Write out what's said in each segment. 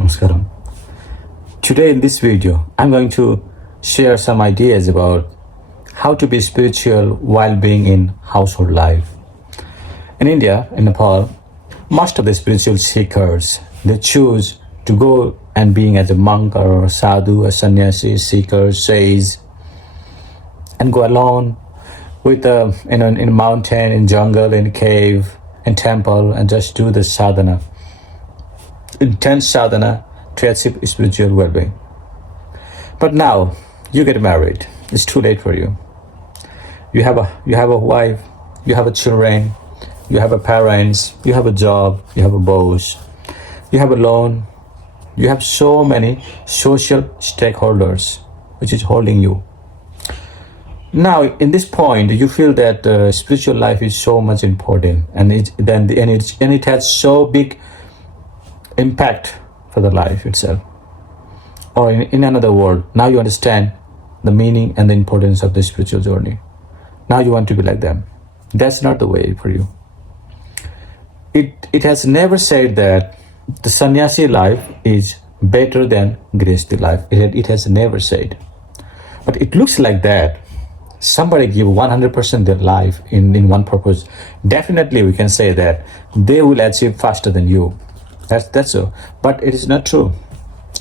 Namaskaram. Today in this video, I'm going to share some ideas about how to be spiritual while being in household life. In India, in Nepal, most of the spiritual seekers, they choose to go and being as a monk or a sadhu, a sannyasi, seeker, sage, and go alone with in a mountain, in jungle, in cave, in temple, and just do the sadhana, intense sadhana to achieve spiritual well-being. But now you get married, it's too late for you. You have a wife, you have a children, you have a parents, you have a job, you have a boss, you have a loan, you have so many social stakeholders which is holding you. Now, in this point, you feel that spiritual life is so much important, and it has so big impact for the life itself. Or in another word, now you understand the meaning and the importance of the spiritual journey. Now you want to be like them. That's not the way for you. It has never said that the sannyasi life is better than grihastha life. It has never said. But it looks like that. Somebody give 100% their life in one purpose. Definitely we can say that they will achieve faster than you. That's so. But it is not true.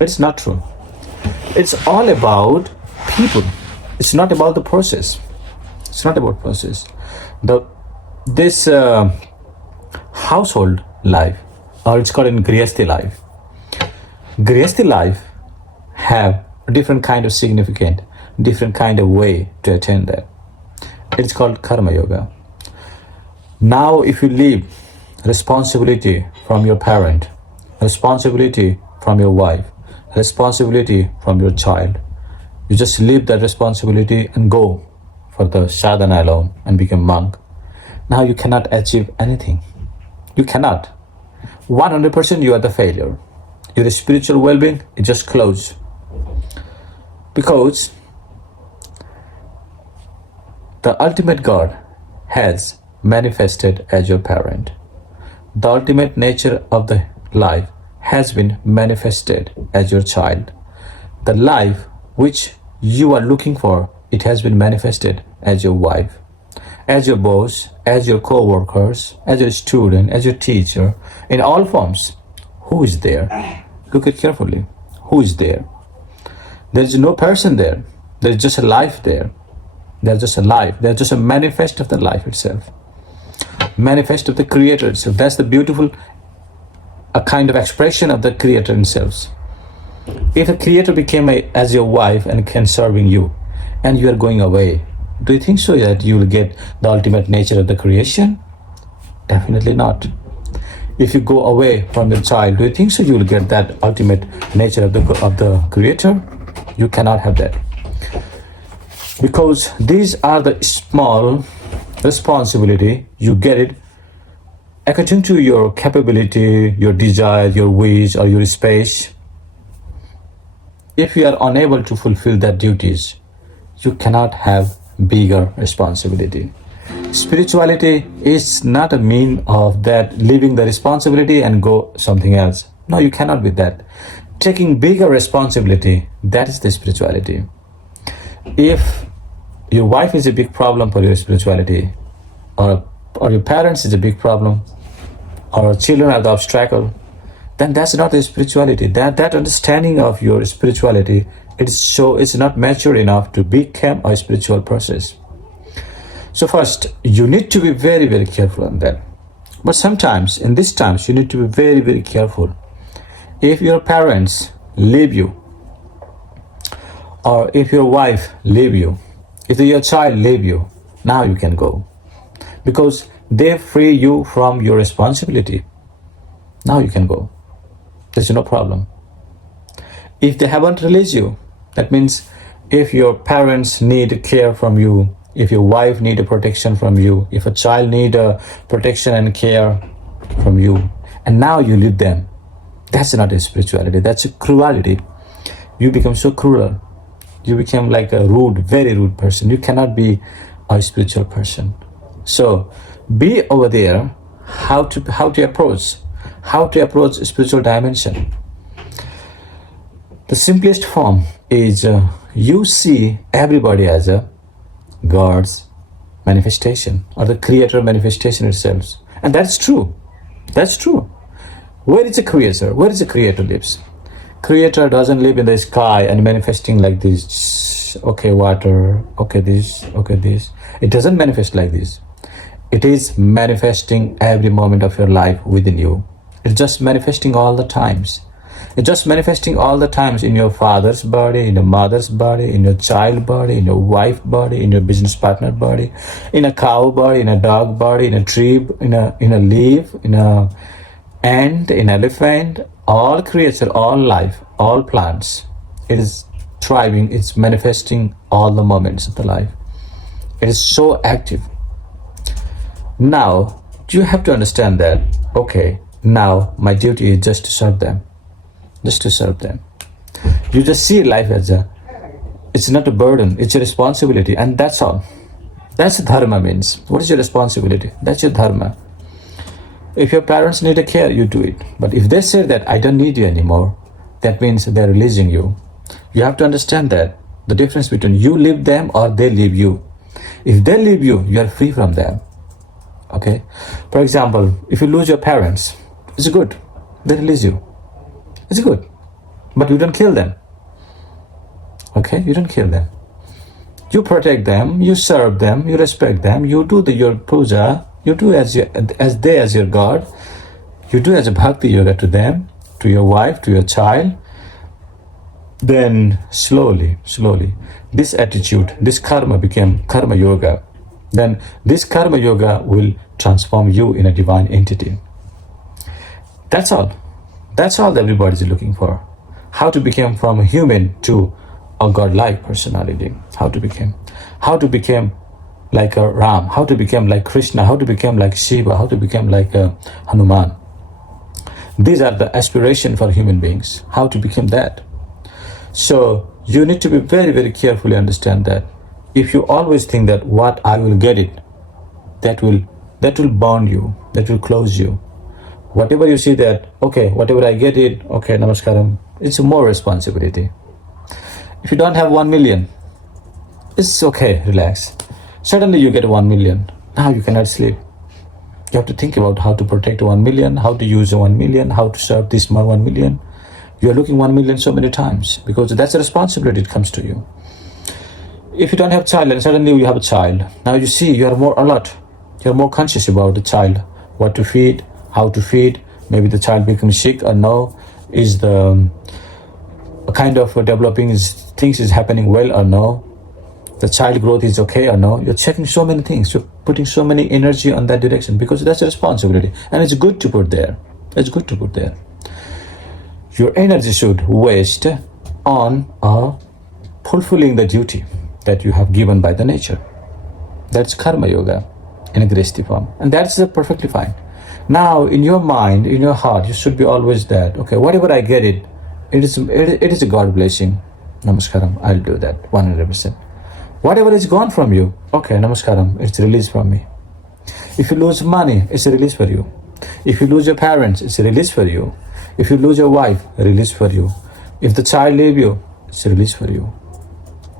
It's not true. It's all about people. It's not about the process. It's not about process. This household life, or it's called in grihastha life. Grihastha life have a different kind of significant, different kind of way to attain that. It's called karma yoga. Now if you leave responsibility from your parent, responsibility from your wife, responsibility from your child, you just leave that responsibility and go for the sadhana alone and become monk. Now you cannot achieve anything. You cannot. 100% you are the failure. Your spiritual well-being is just closed. Because the ultimate God has manifested as your parent. The ultimate nature of the life has been manifested as your child. The life which you are looking for, it has been manifested as your wife, as your boss, as your co-workers, as your student, as your teacher, in all forms. Who is there? Look at carefully. Who is there? There is no person there. There is just a life there. There's just a life. There's just a manifest of the life itself. Manifest of the Creator itself. That's the beautiful, a kind of expression of the Creator himself. If a Creator became as your wife and can serving you, and you are going away, do you think so that you will get the ultimate nature of the creation? Definitely not. If you go away from your child, do you think so you will get that ultimate nature of the Creator? You cannot have that. Because these are the small responsibility, you get it according to your capability, your desire, your wish, or your space. If you are unable to fulfill that duties, you cannot have bigger responsibility. Spirituality is not a mean of that leaving the responsibility and go something else. No, you cannot be that. Taking bigger responsibility, that is the spirituality. If your wife is a big problem for your spirituality, or your parents is a big problem, or children are the obstacle, then that's not the spirituality. That understanding of your spirituality, it's not mature enough to become a spiritual process. So first, you need to be very, very careful on that. But sometimes, in these times, you need to be very, very careful. If your parents leave you, or if your wife leave you, if your child leave you, now you can go. Because they free you from your responsibility. Now you can go. There's no problem. If they haven't released you, that means if your parents need care from you, if your wife need a protection from you, if a child need a protection and care from you, and now you leave them, that's not a spirituality, that's a cruelty. You become so cruel. You become like a rude, very rude person. You cannot be a spiritual person. So be over there how to approach spiritual dimension. The simplest form is you see everybody as a God's manifestation or the creator manifestation itself. And that's true. That's true. Where is the creator? Where is the creator lives? Creator doesn't live in the sky and manifesting like this. Okay, water. Okay, this. Okay, this. It doesn't manifest like this. It is manifesting every moment of your life within you. It's just manifesting all the times. It's just manifesting all the times in your father's body, in your mother's body, in your child body, in your wife body, in your business partner body, in a cow body, in a dog body, in a tree, in a leaf, in a ant, in elephant, all creature, all life, all plants. It is thriving, it's manifesting all the moments of the life. It is so active. Now, you have to understand that, okay, now my duty is just to serve them. Just to serve them. You just see life as it's not a burden, it's a responsibility, and that's all. That's dharma means. What is your responsibility? That's your dharma. If your parents need a care, you do it. But if they say that I don't need you anymore, that means they're releasing you. You have to understand that the difference between you leave them or they leave you. If they leave you, you are free from them. Okay? For example, if you lose your parents, it's good. They release you. It's good. But you don't kill them. Okay? You don't kill them. You protect them, you serve them, you respect them, you do your puja, you do as your God, you do as a bhakti yoga to them, to your wife, to your child. Then slowly, this attitude, this karma became karma yoga. Then this karma yoga will transform you in a divine entity. That's all. That's all everybody is looking for. How to become from a human to a godlike personality. How to become like a Ram. How to become like Krishna. How to become like Shiva. How to become like a Hanuman. These are the aspirations for human beings. How to become that. So you need to be very, very carefully understand that. If you always think that what I will get it, that will bond you, that will close you. Whatever you see that, okay, whatever I get it, okay, namaskaram, it's more responsibility. If you don't have 1 million, it's okay, relax. Suddenly you get 1 million. Now you cannot sleep. You have to think about how to protect 1 million, how to use 1 million, how to serve this 1 million. You are looking 1 million so many times because that's a responsibility that comes to you. If you don't have a child and suddenly you have a child, now you see you are more alert. You are more conscious about the child, what to feed, how to feed. Maybe the child becomes sick or no. Is the kind of developing things is happening well or no. The child growth is okay or no. You're checking so many things. You're putting so many energy on that direction because that's a responsibility. And it's good to put there. It's good to put there. Your energy should waste on fulfilling the duty that you have given by the nature. That's karma yoga in a grihastha form. And that's perfectly fine. Now, in your mind, in your heart, you should be always that, okay, whatever I get it is a God blessing. Namaskaram, I'll do that 100%. Whatever is gone from you, okay, namaskaram, it's released from me. If you lose money, it's a release for you. If you lose your parents, it's a release for you. If you lose your wife, a release for you. If the child leave you, it's a release for you.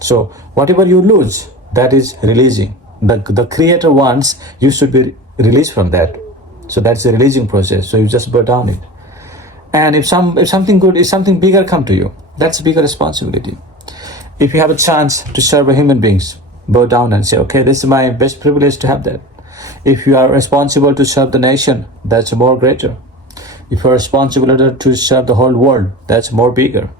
So whatever you lose, that is releasing. The creator wants you should be released from that. So that's a releasing process. So you just burn down it. And if something good, if something bigger come to you, that's a bigger responsibility. If you have a chance to serve human beings, bow down and say, okay, this is my best privilege to have that. If you are responsible to serve the nation, that's more greater. If you are responsible to serve the whole world, that's more bigger.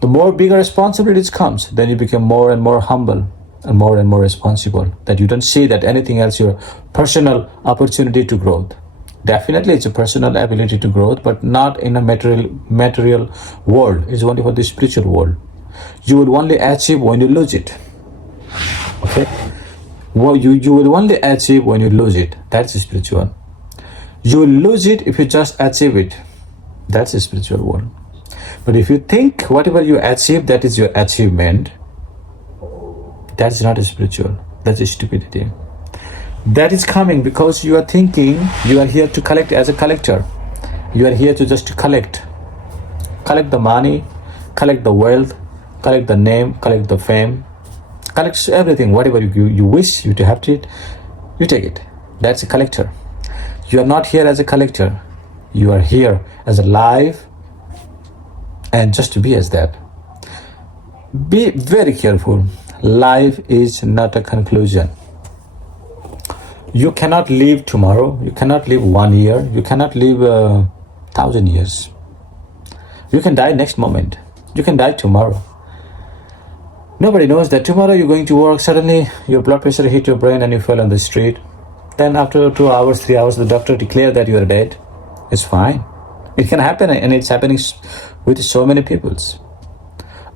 The more bigger responsibilities comes, then you become more and more humble and more responsible. That you don't see that anything else, your personal opportunity to growth. Definitely it's a personal ability to growth, but not in a material world. It's only for the spiritual world. You will only achieve when you lose it. Okay? Well, you will only achieve when you lose it. That's spiritual. You will lose it if you just achieve it. That's a spiritual world. But if you think whatever you achieve, that is your achievement, that's not a spiritual. That's a stupidity. That is coming because you are thinking you are here to collect as a collector. You are here to just collect the money, collect the wealth, collect the name, collect the fame, collect everything, whatever you wish you to have it, you take it. That's a collector. You are not here as a collector. You are here as a life, and just to be as that. Be very careful. Life is not a conclusion. You cannot live tomorrow. You cannot live 1 year. You cannot live 1,000 years. You can die next moment. You can die tomorrow. Nobody knows that tomorrow you're going to work. Suddenly your blood pressure hit your brain and you fell on the street. Then after 2 hours, 3 hours, the doctor declared that you are dead. It's fine. It can happen, and it's happening with so many people.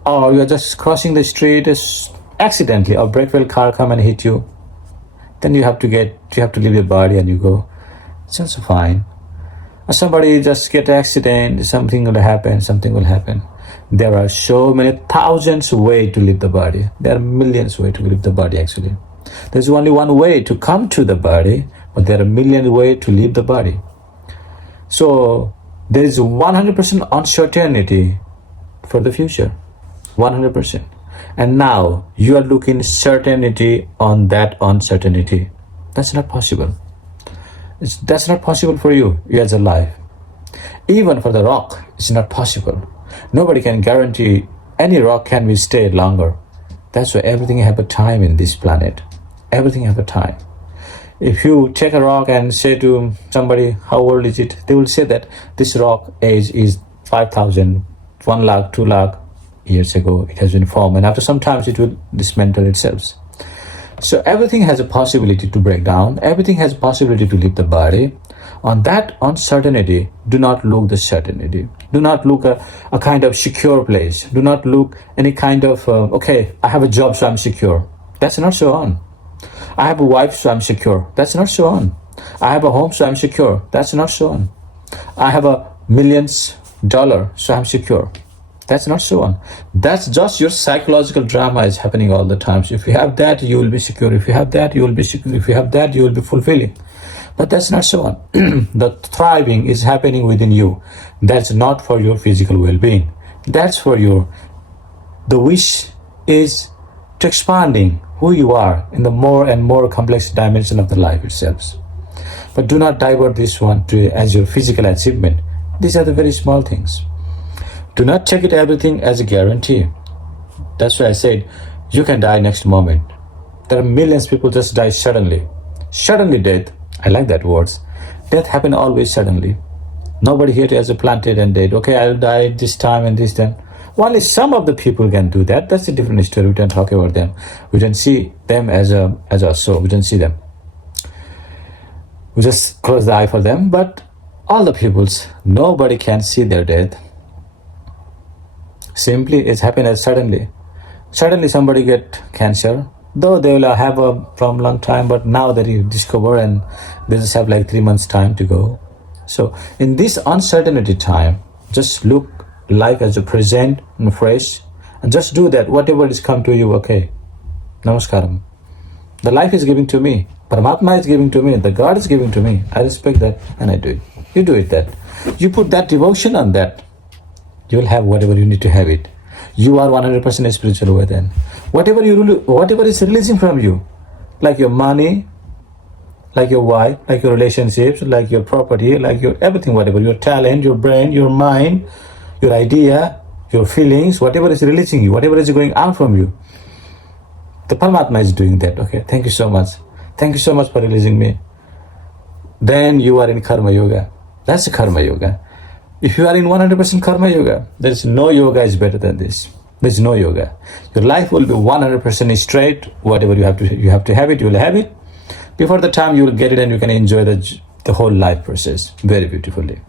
Or you're just crossing the street accidentally, a brake-wheel car come and hit you. Then you have to leave your body and you go. It's also fine. Or somebody just get an accident, something will happen. There are so many thousands of ways to leave the body. There are millions of ways to leave the body actually. There's only one way to come to the body, but there are millions of ways to leave the body. So there is 100% uncertainty for the future. 100%. And now you are looking certainty on that uncertainty. That's not possible. That's not possible for you as a life. Even for the rock, it's not possible. Nobody can guarantee any rock can be stay longer. That's why everything have a time in this planet. Everything have a time. If you take a rock and say to somebody, how old is it? They will say that this rock age is 5,000, 1 lakh, 2 lakh years ago. It has been formed, and after some time it will dismantle itself. So everything has a possibility to break down. Everything has a possibility to leave the body. On that uncertainty, do not look the certainty. Do not look a kind of secure place. Do not look any kind of, okay, I have a job so I'm secure. That's not so on. I have a wife so I'm secure. That's not so on. I have a home so I'm secure. That's not so on. I have a millions dollar so I'm secure. That's not so on. That's just your psychological drama is happening all the time. So if you have that, you will be secure. If you have that, you will be secure. If you have that, you will be fulfilling. But that's not so on. The thriving is happening within you. That's not for your physical well-being. That's for the wish is to expanding who you are in the more and more complex dimension of the life itself. But do not divert this one as your physical achievement. These are the very small things. Do not take it everything as a guarantee. That's why I said you can die next moment. There are millions of people just die suddenly. Suddenly death. I like that words. Death happen always suddenly. Nobody here has a planted and dead. Okay, I'll die this time and this time. Only some of the people can do that. That's a different story. We don't talk about them. We don't see them as a soul. We don't see them. We just close the eye for them. But all the peoples, nobody can see their death. Simply, it's happened as suddenly. Suddenly somebody get cancer. Though they will have a from long time, but now that you discover and they just have like 3 months time to go. So in this uncertainty time, just look life as a present and fresh, and just do that. Whatever is come to you, okay. Namaskaram. The life is giving to me. Paramatma is giving to me. The God is giving to me. I respect that and I do it. You do it that. You put that devotion on that. You will have whatever you need to have it. You are 100% spiritual within. Whatever is releasing from you, like your money, like your wife, like your relationships, like your property, like your everything, whatever, your talent, your brain, your mind, your idea, your feelings, whatever is releasing you, whatever is going out from you, the Paramatma is doing that. Okay, thank you so much. Thank you so much for releasing me. Then you are in Karma Yoga. That's Karma Yoga. If you are in 100% Karma Yoga, there is no yoga is better than this. There is no yoga. Your life will be 100% straight. Whatever you have to have it, you will have it. Before the time you will get it and you can enjoy the whole life process very beautifully.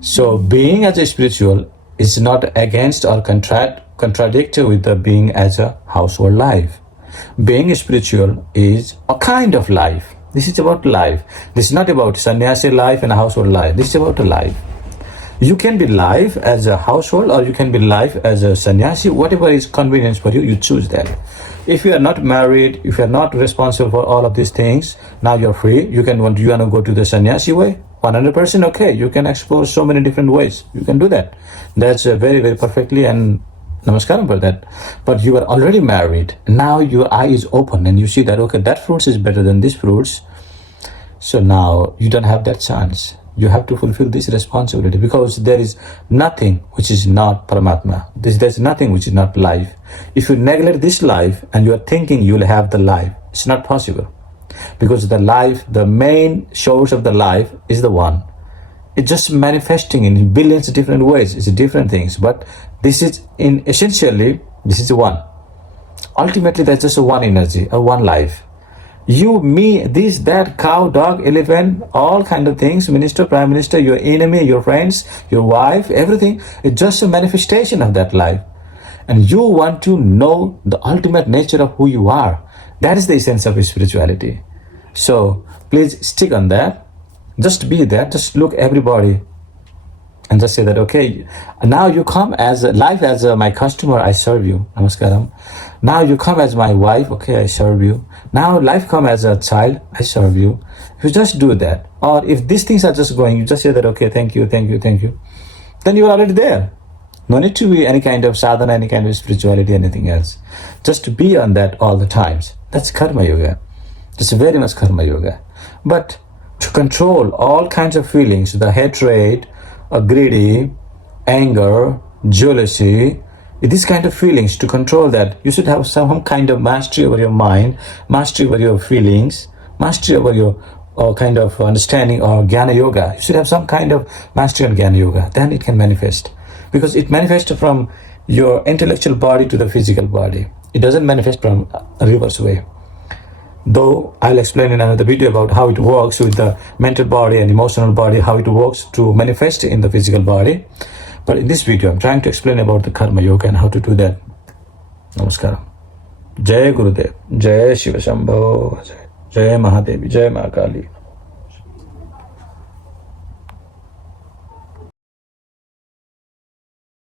So being as a spiritual is not against or contradictory with the being as a household life. Being spiritual is a kind of life. This is about life. This is not about sannyasi life and a household life. This is about a life. You can be life as a household or you can be life as a sannyasi. Whatever is convenient for you, you choose that. If you are not married, if you are not responsible for all of these things, now you're free. You want to go to the sannyasi way, 100% okay. You can explore so many different ways. You can do that. That's very, very perfectly, and namaskaram for that. But you are already married. Now your eye is open and you see that, okay, that fruits is better than this fruits. So now you don't have that chance. You have to fulfill this responsibility, because there is nothing which is not Paramatma. There's nothing which is not life. If you neglect this life and you are thinking you will have the life, it's not possible. Because the life, the main source of the life is the one. It's just manifesting in billions of different ways. It's different things. But this is essentially, this is one. Ultimately, there's just one energy, a one life. You, me, this, that, cow, dog, elephant, all kind of things, minister, prime minister, your enemy, your friends, your wife, everything, it's just a manifestation of that life. And you want to know the ultimate nature of who you are. That is the essence of spirituality. So please stick on that. Just be there. Just look everybody and just say that, okay, now you come as life as my customer, I serve you. Namaskaram. Now you come as my wife, okay, I serve you. Now life come as a child, I serve you. You just do that. Or if these things are just going, you just say that, okay, thank you, thank you, thank you. Then you are already there. No need to be any kind of sadhana, any kind of spirituality, anything else. Just to be on that all the times. That's karma yoga. That's very much karma yoga. But to control all kinds of feelings, the hatred, greedy, anger, jealousy, these kind of feelings, to control that, you should have some kind of mastery over your mind, mastery over your feelings, mastery over your kind of understanding or jnana yoga. You should have some kind of mastery on jnana yoga. Then it can manifest. Because it manifests from your intellectual body to the physical body. It doesn't manifest from a reverse way. Though I'll explain in another video about how it works with the mental body and emotional body, how it works to manifest in the physical body. But in this video, I'm trying to explain about the karma yoga and how to do that. Namaskaram. Jai Gurudev. Jai Shiva Shambho. Jai Mahadevi. Jai Mahakali.